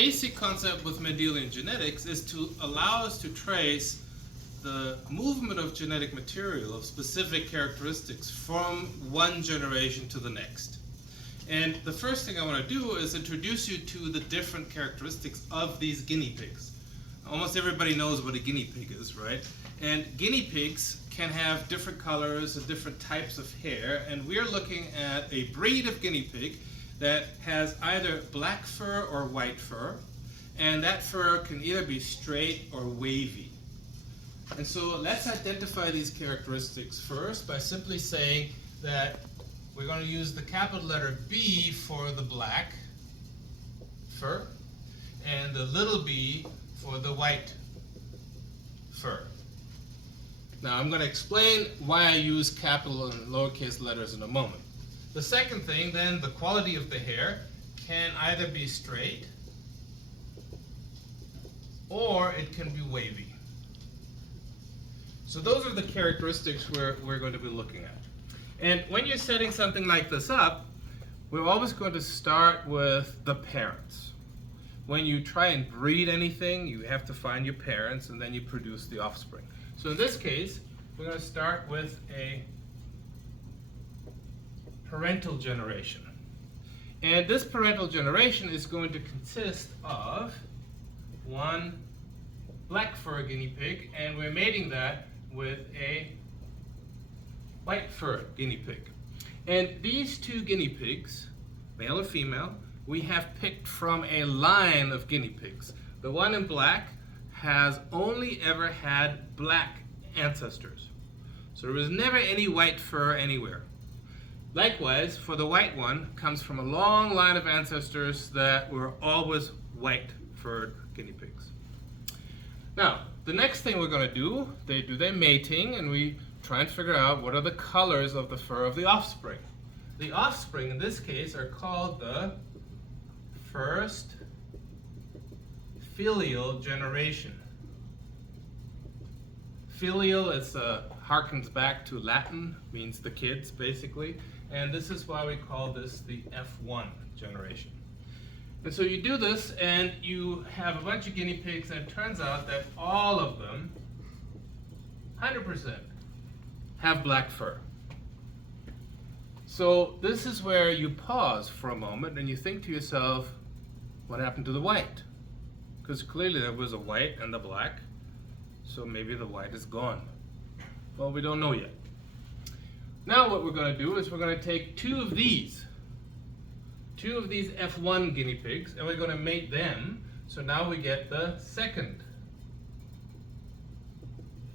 basic concept with Mendelian genetics is to allow us to trace the movement of genetic material, of specific characteristics, from one generation to the next. And the first thing I want to do is introduce you to the different characteristics of these guinea pigs. Almost everybody knows what a guinea pig is, right? And guinea pigs can have different colors and different types of hair, and we're looking at a breed of guinea pig that has either black fur or white fur, and that fur can either be straight or wavy. And so let's identify these characteristics first by simply saying that we're going to use the capital letter B for the black fur and the little b for the white fur. Now I'm going to explain why I use capital and lowercase letters in a moment. The second thing then, the quality of the hair can either be straight or it can be wavy. So those are the characteristics we're going to be looking at. And when you're setting something like this up, we're always going to start with the parents. When you try and breed anything, you have to find your parents and then you produce the offspring. So in this case, we're going to start with a parental generation. And this parental generation is going to consist of one black fur guinea pig, and we're mating that with a white fur guinea pig. And these two guinea pigs, male and female, we have picked from a line of guinea pigs. The one in black has only ever had black ancestors. So there was never any white fur anywhere. Likewise, for the white one, comes from a long line of ancestors that were always white-furred guinea pigs. Now, the next thing we're going to do, they do their mating, and we try and figure out what are the colors of the fur of the offspring. The offspring, in this case, are called the first filial generation. Filial is harkens back to Latin, means the kids, basically. And this is why we call this the F1 generation. And so you do this, and you have a bunch of guinea pigs, and it turns out that all of them, 100%, have black fur. So this is where you pause for a moment, and you think to yourself, what happened to the white? Because clearly there was a white and a black, so maybe the white is gone. Well, we don't know yet. Now what we're going to do is we're going to take two of these F1 guinea pigs, and we're going to mate them. So now we get the second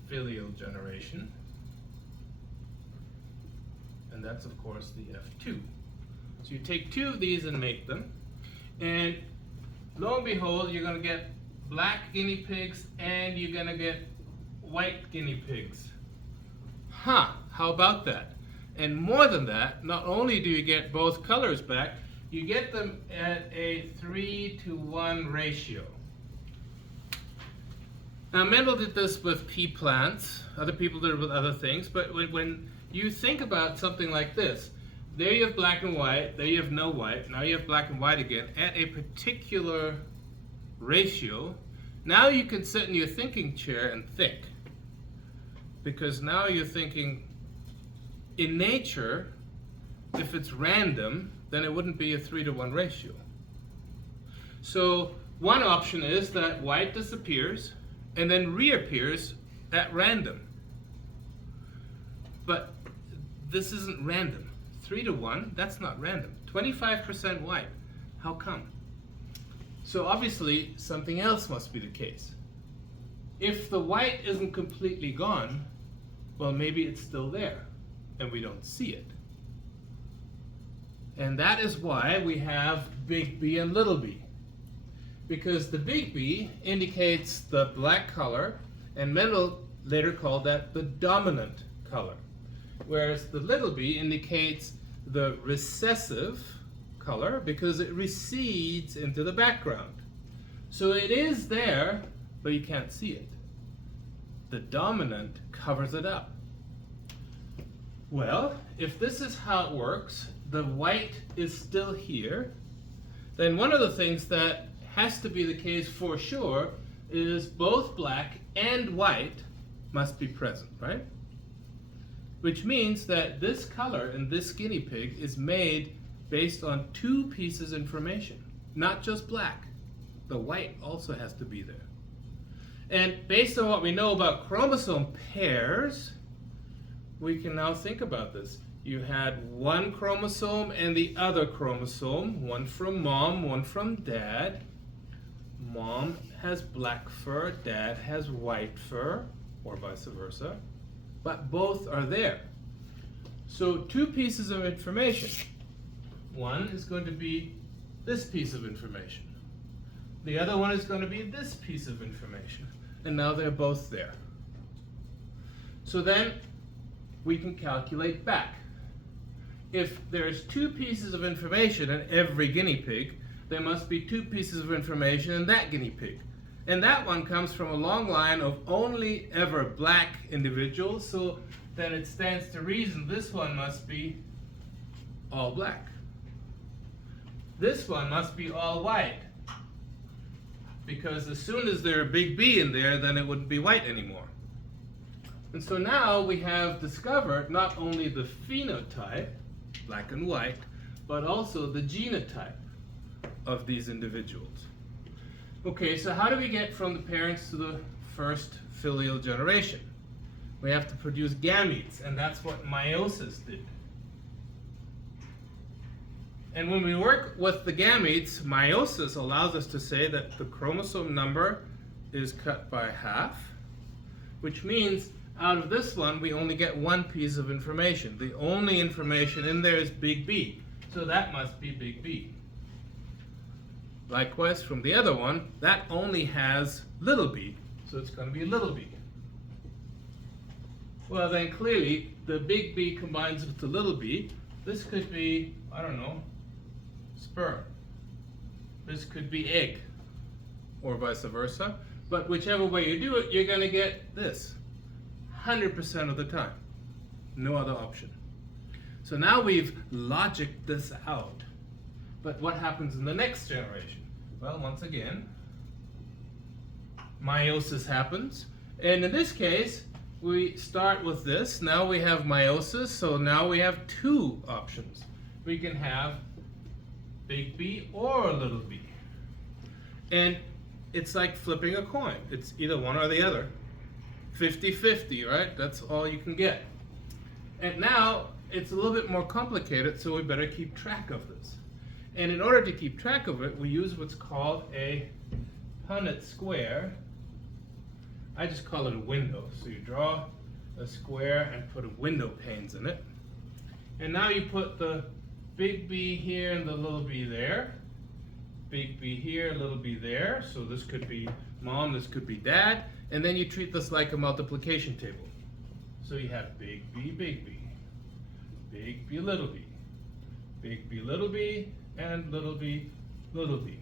filial generation. And that's, of course, the F2. So you take two of these and mate them. And lo and behold, you're going to get black guinea pigs and you're going to get white guinea pigs. Huh, how about that? And more than that, not only do you get both colors back, you get them at a 3-to-1 ratio. Now Mendel did this with pea plants, other people did it with other things, but when you think about something like this, there you have black and white, there you have no white, now you have black and white again, at a particular ratio, now you can sit in your thinking chair and think. Because now you're thinking, in nature, if it's random, then it wouldn't be a 3-to-1 ratio. So one option is that white disappears and then reappears at random. But this isn't random. 3-to-1, that's not random. 25% white. How come? So obviously something else must be the case. If the white isn't completely gone, well, maybe it's still there and we don't see it. And that is why we have big B and little b. Because the big B indicates the black color, and Mendel later called that the dominant color. Whereas the little b indicates the recessive color because it recedes into the background. So it is there, but you can't see it. The dominant covers it up. Well, if this is how it works, the white is still here, then one of the things that has to be the case for sure is both black and white must be present, right? Which means that this color in this guinea pig is made based on two pieces of information, not just black. The white also has to be there. And based on what we know about chromosome pairs, we can now think about this. You had one chromosome and the other chromosome, one from mom, one from dad. Mom has black fur, dad has white fur, or vice versa, but both are there. So two pieces of information. One is going to be this piece of information. The other one is going to be this piece of information. And now they're both there. So then we can calculate back. If there's two pieces of information in every guinea pig, there must be two pieces of information in that guinea pig. And that one comes from a long line of only ever black individuals, so then it stands to reason this one must be all black. This one must be all white, because as soon as there's a big B in there, then it wouldn't be white anymore. And so now we have discovered not only the phenotype, black and white, but also the genotype of these individuals. Okay, so how do we get from the parents to the first filial generation? We have to produce gametes, and that's what meiosis did. And when we work with the gametes, meiosis allows us to say that the chromosome number is cut by half, which means out of this one we only get one piece of information. The only information in there is big B, so that must be big B. Likewise, from the other one, that only has little b, so it's going to be little b. Well, then clearly, the big B combines with the little b. This could be, I don't know, sperm. This could be egg, or vice versa. But whichever way you do it, you're going to get this 100% of the time. No other option. So now we've logicked this out. But what happens in the next generation? Well, once again, meiosis happens. And in this case, we start with this. Now we have meiosis, so now we have two options. We can have big B or little b. And it's like flipping a coin. It's either one or the other. 50-50, right? That's all you can get. And now it's a little bit more complicated, so we better keep track of this. And in order to keep track of it, we use what's called a Punnett square. I just call it a window. So you draw a square and put a window panes in it. And now you put the big B here and the little b there. Big B here, little b there. So this could be mom, this could be dad. And then you treat this like a multiplication table. So you have big B, big B. Big B, little b. Big B, little b. And little b, little b.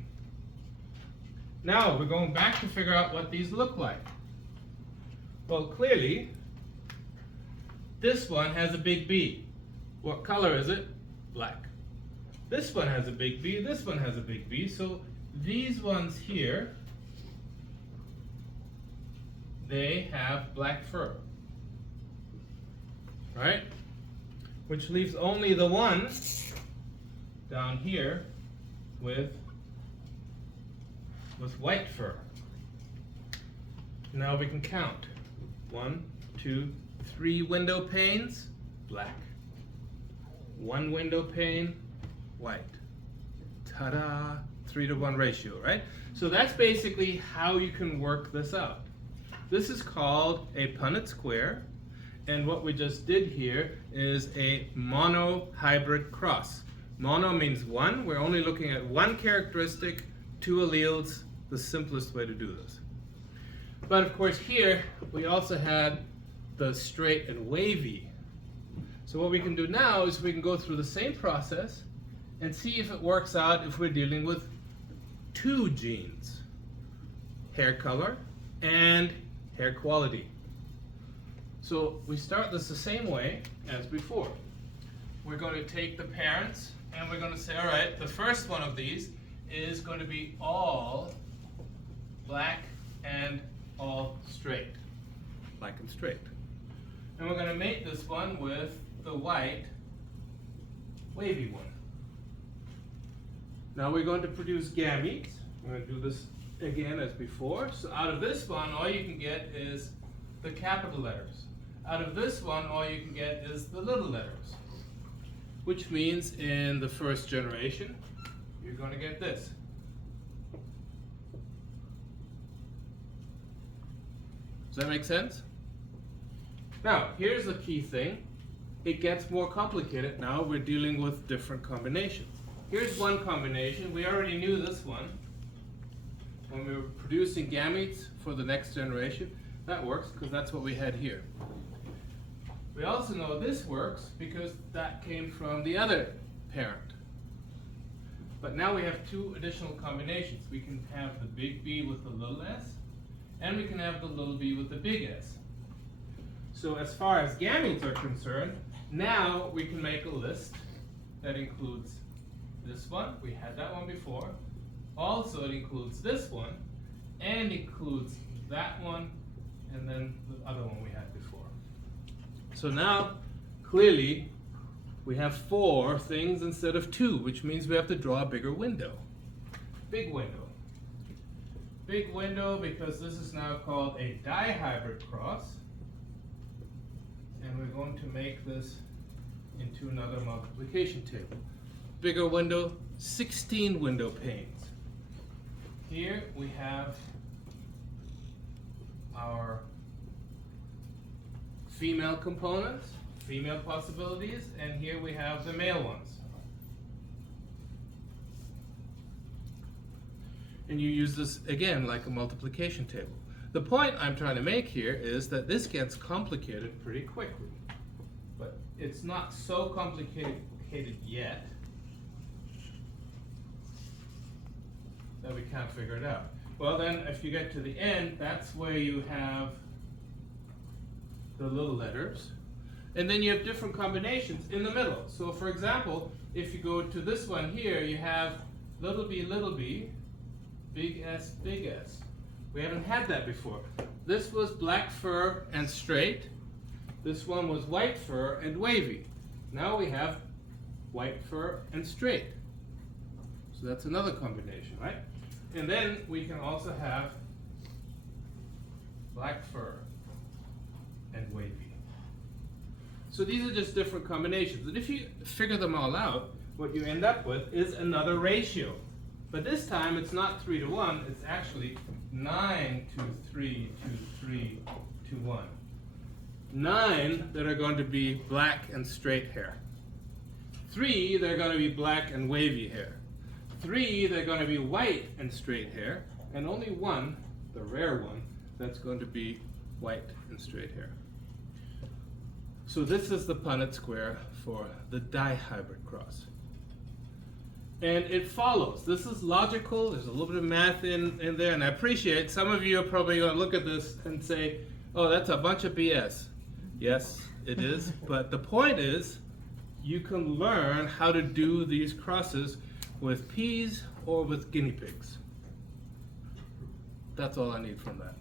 Now we're going back to figure out what these look like. Well, clearly, this one has a big B. What color is it? Black. This one has a big B, this one has a big B, so these ones here, they have black fur. Right? Which leaves only the one down here with white fur. Now we can count. 1, 2, 3 window panes, black. 1 window pane, white. Ta-da! 3-to-1 ratio, right? So that's basically how you can work this out. This is called a Punnett square, and what we just did here is a monohybrid cross. Mono means one. We're only looking at one characteristic, 2 alleles, the simplest way to do this. But of course here, we also had the straight and wavy. So what we can do now is we can go through the same process and see if it works out if we're dealing with 2 genes, hair color and hair quality. So we start this the same way as before. We're going to take the parents and we're going to say, all right, the first one of these is going to be all black and all straight. Black and straight. And we're going to mate this one with the white wavy one. Now we're going to produce gametes. We're going to do this again as before. So out of this one, all you can get is the capital letters. Out of this one, all you can get is the little letters. Which means in the first generation, you're going to get this. Does that make sense? Now, here's the key thing. It gets more complicated now. We're dealing with different combinations. Here's one combination. We already knew this one when we were producing gametes for the next generation. That works because that's what we had here. We also know this works because that came from the other parent. But now we have two additional combinations. We can have the big B with the little s, and we can have the little b with the big S. So as far as gametes are concerned, now we can make a list that includes this one. We had that one before. Also, it includes this one, and includes that one, and then the other one we had before. So now, clearly, we have 4 things instead of 2, which means we have to draw a bigger window. Big window. Big window because this is now called a dihybrid cross. And we're going to make this into another multiplication table. Bigger window, 16 window panes. Here we have our female components, female possibilities, and here we have the male ones. And you use this again like a multiplication table. The point I'm trying to make here is that this gets complicated pretty quickly. But it's not so complicated yet that we can't figure it out. Well then, if you get to the end, that's where you have the little letters. And then you have different combinations in the middle. So for example, if you go to this one here, you have little b, big S, big S. We haven't had that before. This was black fur and straight. This one was white fur and wavy. Now we have white fur and straight. So that's another combination, right? And then we can also have black fur and wavy. So these are just different combinations. And if you figure them all out, what you end up with is another ratio. But this time it's not 3 to 1, it's actually 9 to 3 to 3 to 1. 9 that are going to be black and straight hair. 3 that are going to be black and wavy hair. 3 that are going to be white and straight hair. And only 1, the rare one, that's going to be white and straight hair. So this is the Punnett square for the dihybrid cross. And it follows. This is logical. There's a little bit of math in there, and I appreciate some of you are probably going to look at this and say, oh, that's a bunch of BS. Yes, it is. But the point is, you can learn how to do these crosses with peas or with guinea pigs. That's all I need from that.